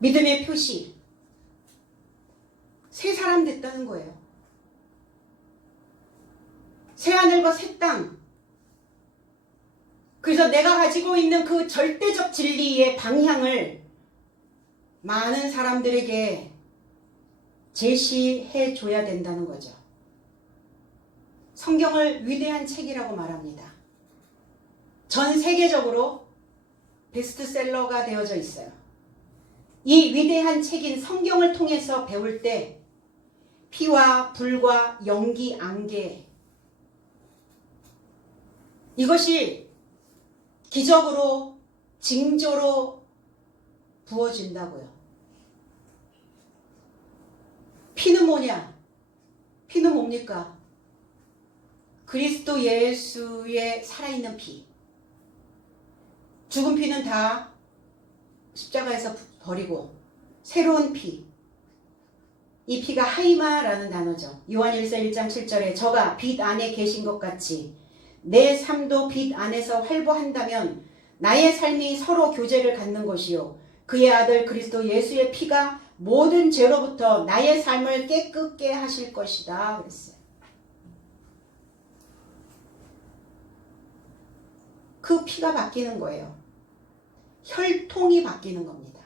믿음의 표시, 새 사람 됐다는 거예요. 새 하늘과 새 땅. 그래서 내가 가지고 있는 그 절대적 진리의 방향을 많은 사람들에게 제시해 줘야 된다는 거죠. 성경을 위대한 책이라고 말합니다. 전 세계적으로 베스트셀러가 되어져 있어요. 이 위대한 책인 성경을 통해서 배울 때 피와 불과 연기, 안개, 이것이 기적으로, 징조로 부어진다고요. 피는 뭐냐? 피는 뭡니까? 그리스도 예수의 살아있는 피. 죽은 피는 다 십자가에서 버리고 새로운 피. 이 피가 하이마라는 단어죠. 요한일서 1장 7절에 저가 빛 안에 계신 것 같이 내 삶도 빛 안에서 활보한다면 나의 삶이 서로 교제를 갖는 것이요 그의 아들 그리스도 예수의 피가 모든 죄로부터 나의 삶을 깨끗게 하실 것이다 그랬어요. 그 피가 바뀌는 거예요. 혈통이 바뀌는 겁니다.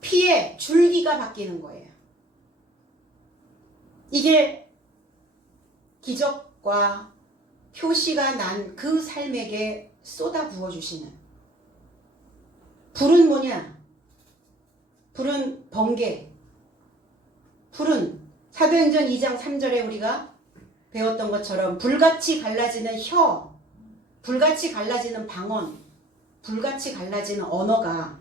피의 줄기가 바뀌는 거예요. 이게 기적과 표시가 난 그 삶에게 쏟아 부어주시는 불은 뭐냐? 불은 번개. 불은 사도행전 2장 3절에 우리가 배웠던 것처럼 불같이 갈라지는 혀, 불같이 갈라지는 방언, 불같이 갈라지는 언어가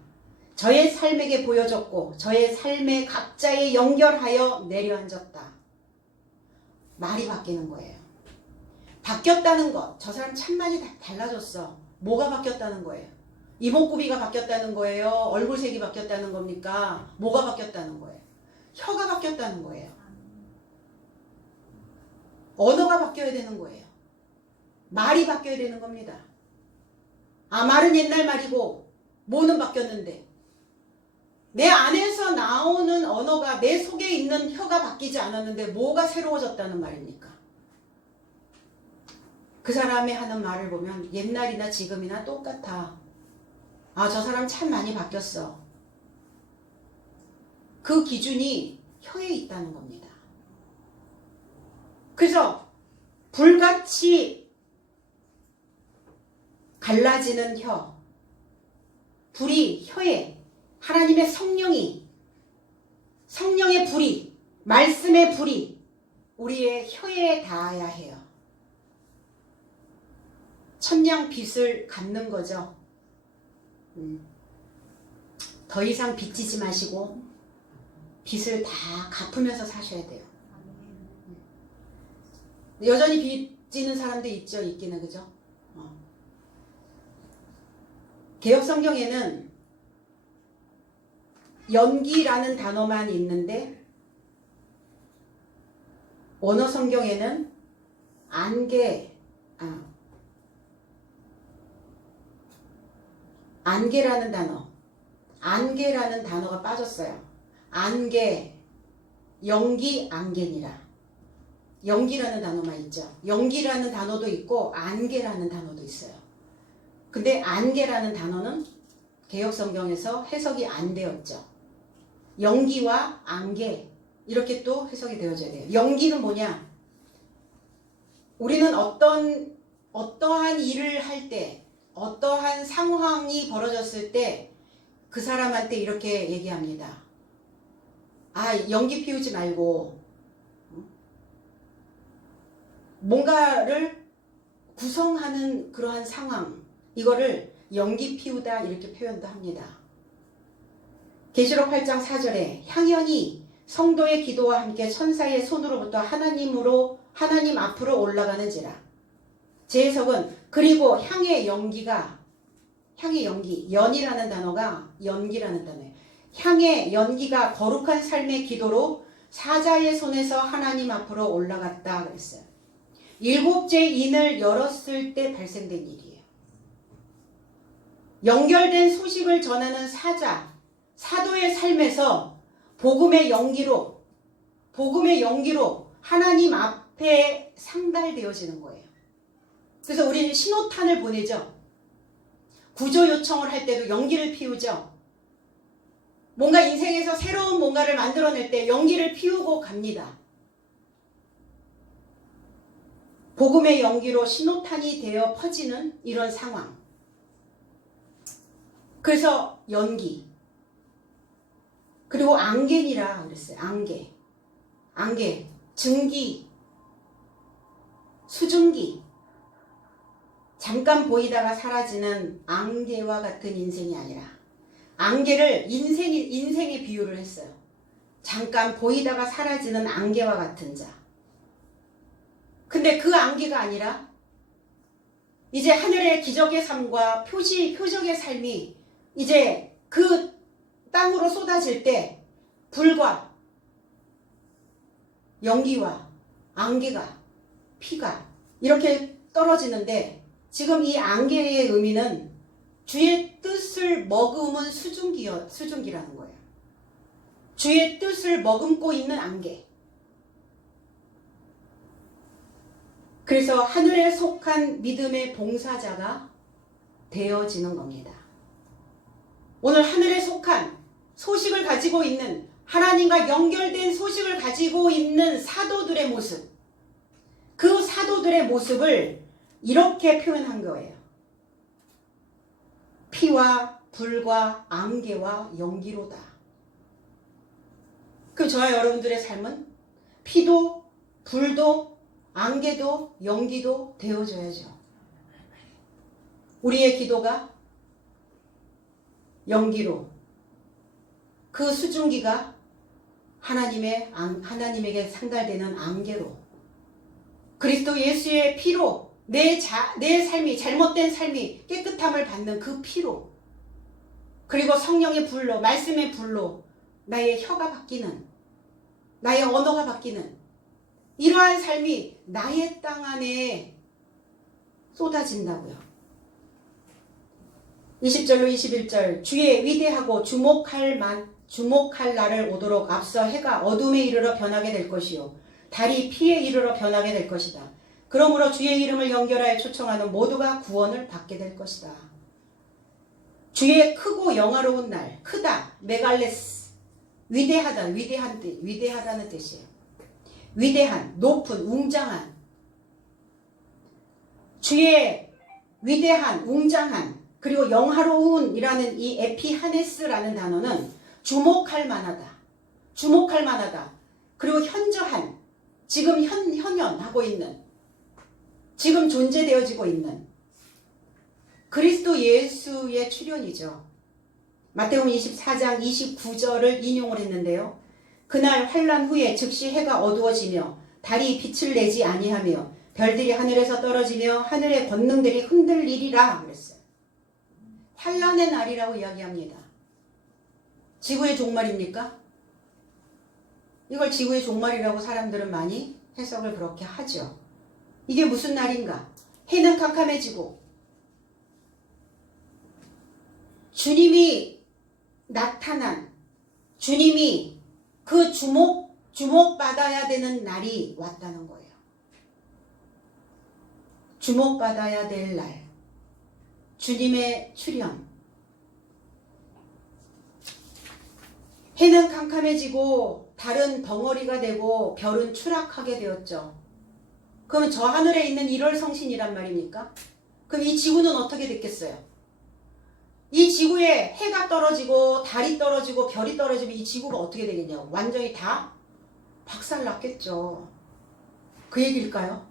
저의 삶에게 보여졌고 저의 삶에 각자에 연결하여 내려앉았다. 말이 바뀌는 거예요. 바뀌었다는 것. 저 사람 참 많이 달라졌어. 뭐가 바뀌었다는 거예요? 이목구비가 바뀌었다는 거예요? 얼굴색이 바뀌었다는 겁니까? 뭐가 바뀌었다는 거예요? 혀가 바뀌었다는 거예요. 언어가 바뀌어야 되는 거예요. 말이 바뀌어야 되는 겁니다. 아, 말은 옛날 말이고 뭐는 바뀌었는데 내 안에서 나오는 언어가 내 속에 있는 혀가 바뀌지 않았는데 뭐가 새로워졌다는 말입니까? 그 사람이 하는 말을 보면 옛날이나 지금이나 똑같아. 아, 저 사람 참 많이 바뀌었어. 그 기준이 혀에 있다는 겁니다. 그래서 불같이 갈라지는 혀, 불이 혀에 하나님의 성령의 불이, 말씀의 불이 우리의 혀에 닿아야 해요. 천냥 빚을 갚는 거죠. 더 이상 빚지지 마시고 빚을 다 갚으면서 사셔야 돼요. 여전히 빚지는 사람도 있죠. 있기는 그죠? 개역 성경에는 연기라는 단어만 있는데 원어 성경에는 안개라는 단어가 빠졌어요. 안개, 연기, 안개니라. 연기라는 단어만 있죠. 연기라는 단어도 있고 안개라는 단어도 있어요. 근데 안개라는 단어는 개역 성경에서 해석이 안 되었죠. 연기와 안개 이렇게 또 해석이 되어져야 돼요. 연기는 뭐냐? 우리는 어떠한 일을 할 때, 어떠한 상황이 벌어졌을 때 그 사람한테 이렇게 얘기합니다. 아, 연기 피우지 말고 뭔가를 구성하는 그러한 상황, 이거를 연기 피우다 이렇게 표현도 합니다. 계시록 8장 4절에 향연이 성도의 기도와 함께 천사의 손으로부터 하나님 앞으로 올라가는지라. 제 해석은 그리고 향의 연기, 연이라는 단어가 연기라는 단어예요. 향의 연기가 거룩한 삶의 기도로 사자의 손에서 하나님 앞으로 올라갔다 그랬어요. 7째 인을 열었을 때 발생된 일이에요. 연결된 소식을 전하는 사도의 삶에서 복음의 연기로 하나님 앞에 상달되어지는 거예요. 그래서 우리는 신호탄을 보내죠. 구조 요청을 할 때도 연기를 피우죠. 뭔가 인생에서 새로운 뭔가를 만들어낼 때 연기를 피우고 갑니다. 복음의 연기로 신호탄이 되어 퍼지는 이런 상황. 그래서 연기. 그리고 안개니라 그랬어요. 안개, 증기, 수증기. 잠깐 보이다가 사라지는 안개와 같은 인생이 아니라 안개를 인생에 비유를 했어요. 잠깐 보이다가 사라지는 안개와 같은 자. 근데 그 안개가 아니라 이제 하늘의 기적의 삶과 표적의 삶이 이제 그 땅으로 쏟아질 때 불과 연기와 안개가 피가 이렇게 떨어지는데 지금 이 안개의 의미는 주의 뜻을 머금은 수증기라는 거예요. 주의 뜻을 머금고 있는 안개. 그래서 하늘에 속한 믿음의 봉사자가 되어지는 겁니다. 오늘 하늘에 속한 소식을 가지고 있는 하나님과 연결된 소식을 가지고 있는 사도들의 모습, 그 사도들의 모습을 이렇게 표현한 거예요. 피와 불과 안개와 연기로다. 그럼 저와 여러분들의 삶은 피도 불도 안개도 연기도 되어줘야죠. 우리의 기도가 연기로, 그 수증기가 하나님에게 상달되는 안개로, 그리스도 예수의 피로 내 삶이, 잘못된 삶이 깨끗함을 받는 그 피로, 그리고 성령의 불로, 말씀의 불로 나의 혀가 바뀌는, 나의 언어가 바뀌는 이러한 삶이 나의 땅 안에 쏟아진다고요. 20절로 21절 주의 위대하고 주목할 날을 오도록 앞서 해가 어둠에 이르러 변하게 될 것이요 달이 피에 이르러 변하게 될 것이다. 그러므로 주의 이름을 연결하여 초청하는 모두가 구원을 받게 될 것이다. 주의 크고 영화로운 날, 크다, 메갈레스, 위대하다, 위대하다는 뜻이에요. 위대한, 높은, 웅장한. 주의 위대한, 웅장한, 그리고 영화로운이라는 이 에피하네스라는 단어는 주목할 만하다. 주목할 만하다. 그리고 현저한, 지금 현현하고 있는, 지금 존재되어지고 있는 그리스도 예수의 출현이죠. 마태복음 24장 29절을 인용을 했는데요. 그날 환난 후에 즉시 해가 어두워지며 달이 빛을 내지 아니하며 별들이 하늘에서 떨어지며 하늘의 권능들이 흔들리리라 그랬어요. 환난의 날이라고 이야기합니다. 지구의 종말입니까? 이걸 지구의 종말이라고 사람들은 많이 해석을 그렇게 하죠. 이게 무슨 날인가? 해는 캄캄해지고 주님이 나타난, 주님이 그 주목받아야 되는 날이 왔다는 거예요. 주목받아야 될 날. 주님의 출현. 해는 캄캄해지고 달은 덩어리가 되고 별은 추락하게 되었죠. 그러면 저 하늘에 있는 1월 성신이란 말입니까? 그럼 이 지구는 어떻게 됐겠어요? 이 지구에 해가 떨어지고 달이 떨어지고 별이 떨어지면 이 지구가 어떻게 되겠냐고. 완전히 다 박살났겠죠. 그 얘기일까요?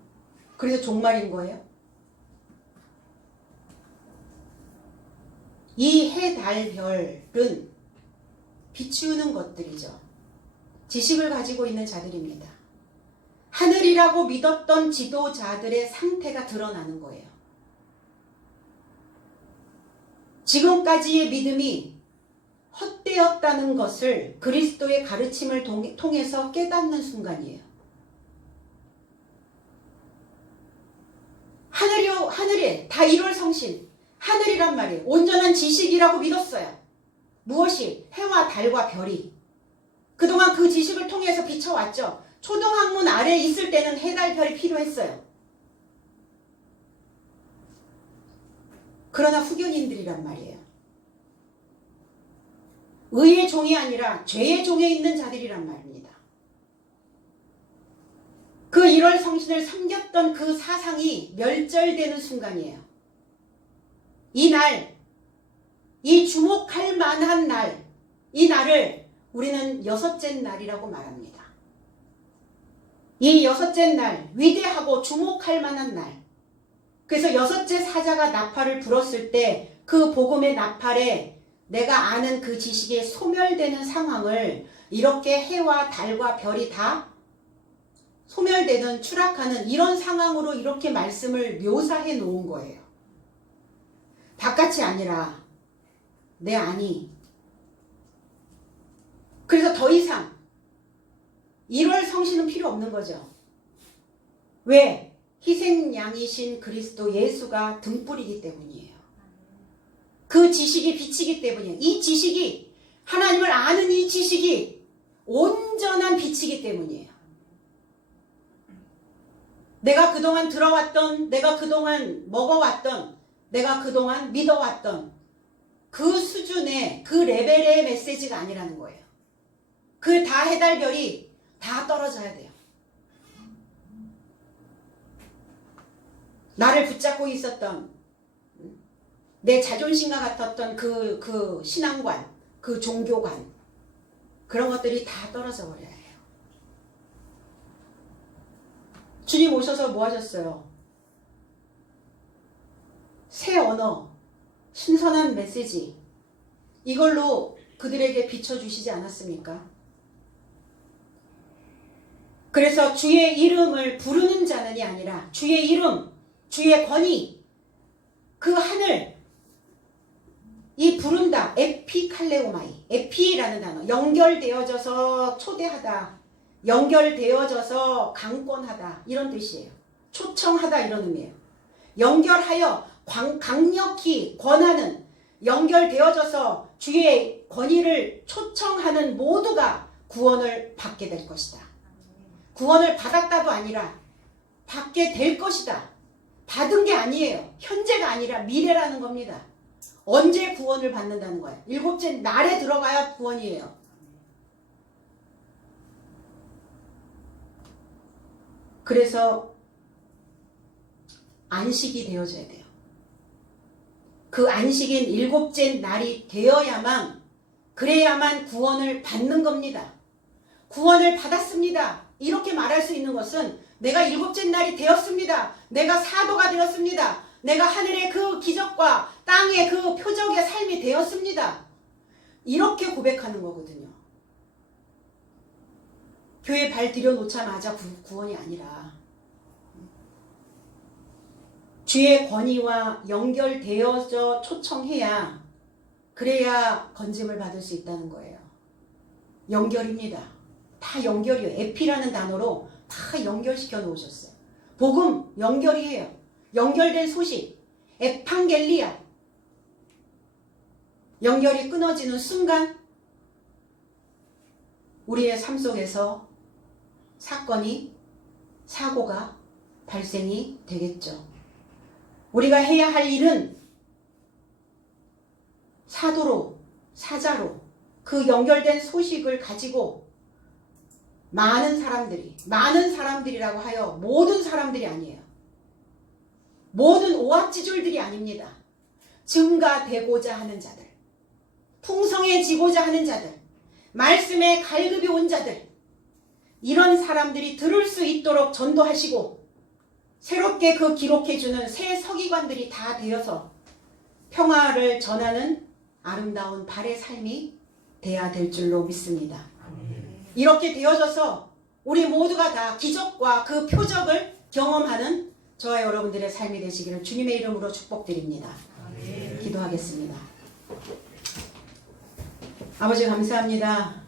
그래서 종말인 거예요? 이 해, 달, 별은 비추는 것들이죠. 지식을 가지고 있는 자들입니다. 하늘이라고 믿었던 지도자들의 상태가 드러나는 거예요. 지금까지의 믿음이 헛되었다는 것을 그리스도의 가르침을 통해서 깨닫는 순간이에요. 하늘에 다 1월 성신, 하늘이란 말이에요. 온전한 지식이라고 믿었어요. 무엇이? 해와 달과 별이. 그동안 그 지식을 통해서 비춰왔죠. 초등학문 아래에 있을 때는 해, 달, 별이 필요했어요. 그러나 후견인들이란 말이에요. 의의 종이 아니라 죄의 종에 있는 자들이란 말입니다. 그 1월 성신을 섬겼던 그 사상이 멸절되는 순간이에요. 이 날, 이 주목할 만한 날, 이 날을 우리는 여섯째 날이라고 말합니다. 이 여섯째 날, 위대하고 주목할 만한 날, 그래서 여섯째 사자가 나팔을 불었을 때 그 복음의 나팔에 내가 아는 그 지식에 소멸되는 상황을 이렇게 해와 달과 별이 다 소멸되는 추락하는 이런 상황으로 이렇게 말씀을 묘사해 놓은 거예요. 바깥이 아니라 내 안이. 그래서 더 이상 1월 성신은 필요 없는 거죠. 왜? 희생양이신 그리스도 예수가 등불이기 때문이에요. 그 지식이 빛이기 때문이에요. 이 지식이, 하나님을 아는 이 지식이 온전한 빛이기 때문이에요. 내가 그동안 들어왔던, 내가 그동안 먹어왔던, 내가 그동안 믿어왔던 그 수준의, 그 레벨의 메시지가 아니라는 거예요. 그 다 해달별이 다 떨어져야 돼요. 나를 붙잡고 있었던, 내 자존심과 같았던 그 신앙관, 그 종교관, 그런 것들이 다 떨어져 버려야 해요. 주님 오셔서 뭐 하셨어요? 새 언어, 신선한 메시지, 이걸로 그들에게 비춰주시지 않았습니까? 그래서 주의 이름을 부르는 자는이 아니라 주의 이름, 주의 권위, 그 하늘, 이 부른다, 에피칼레오마이, 에피라는 단어, 연결되어져서 초대하다, 연결되어져서 강권하다, 이런 뜻이에요. 초청하다, 이런 의미예요. 연결하여 강력히 권하는, 연결되어져서 주의 권위를 초청하는 모두가 구원을 받게 될 것이다. 구원을 받았다도 아니라 받게 될 것이다. 받은 게 아니에요. 현재가 아니라 미래라는 겁니다. 언제 구원을 받는다는 거예요? 7째 날에 들어가야 구원이에요. 그래서 안식이 되어져야 돼요. 그 안식인 7째 날이 되어야만, 그래야만 구원을 받는 겁니다. 구원을 받았습니다. 이렇게 말할 수 있는 것은 내가 7째 날이 되었습니다. 내가 사도가 되었습니다. 내가 하늘의 그 기적과 땅의 그 표적의 삶이 되었습니다. 이렇게 고백하는 거거든요. 교회 발 들여놓자마자 구원이 아니라 주의 권위와 연결되어져 초청해야, 그래야 건짐을 받을 수 있다는 거예요. 연결입니다. 다 연결이에요. 에피라는 단어로 다 연결시켜 놓으셨어요. 복음 연결이에요. 연결된 소식, 에판겔리아. 연결이 끊어지는 순간 우리의 삶 속에서 사건이, 사고가 발생이 되겠죠. 우리가 해야 할 일은 사도로, 사자로 그 연결된 소식을 가지고 많은 사람들이라고 하여 모든 사람들이 아니에요. 모든 오합지졸들이 아닙니다. 증가되고자 하는 자들, 풍성해지고자 하는 자들, 말씀에 갈급이 온 자들, 이런 사람들이 들을 수 있도록 전도하시고 새롭게 그 기록해주는 새 서기관들이 다 되어서 평화를 전하는 아름다운 발의 삶이 돼야 될 줄로 믿습니다. 이렇게 되어져서 우리 모두가 다 기적과 그 표적을 경험하는 저와 여러분들의 삶이 되시기를 주님의 이름으로 축복드립니다. 기도하겠습니다. 아버지 감사합니다.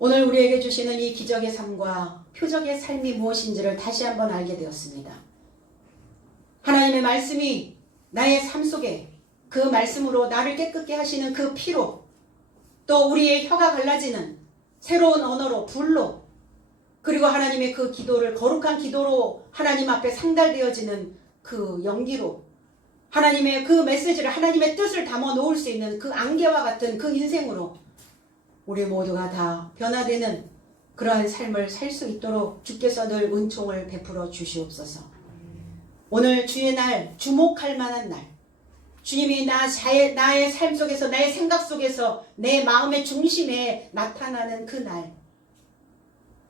오늘 우리에게 주시는 이 기적의 삶과 표적의 삶이 무엇인지를 다시 한번 알게 되었습니다. 하나님의 말씀이 나의 삶 속에, 그 말씀으로 나를 깨끗게 하시는 그 피로, 또 우리의 혀가 갈라지는 새로운 언어로, 불로, 그리고 하나님의 그 기도를 거룩한 기도로 하나님 앞에 상달되어지는 그 연기로, 하나님의 그 메시지를, 하나님의 뜻을 담아 놓을 수 있는 그 안개와 같은 그 인생으로 우리 모두가 다 변화되는 그러한 삶을 살 수 있도록 주께서 늘 은총을 베풀어 주시옵소서. 오늘 주의 날, 주목할 만한 날, 주님이 나의 삶 속에서, 나의 생각 속에서, 내 마음의 중심에 나타나는 그 날,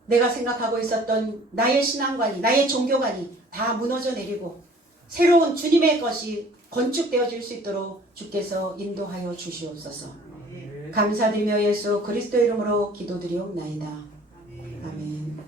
내가 생각하고 있었던 나의 신앙관이, 나의 종교관이 다 무너져 내리고 새로운 주님의 것이 건축되어질 수 있도록 주께서 인도하여 주시옵소서. 감사드리며 예수 그리스도 이름으로 기도드리옵나이다. 아멘.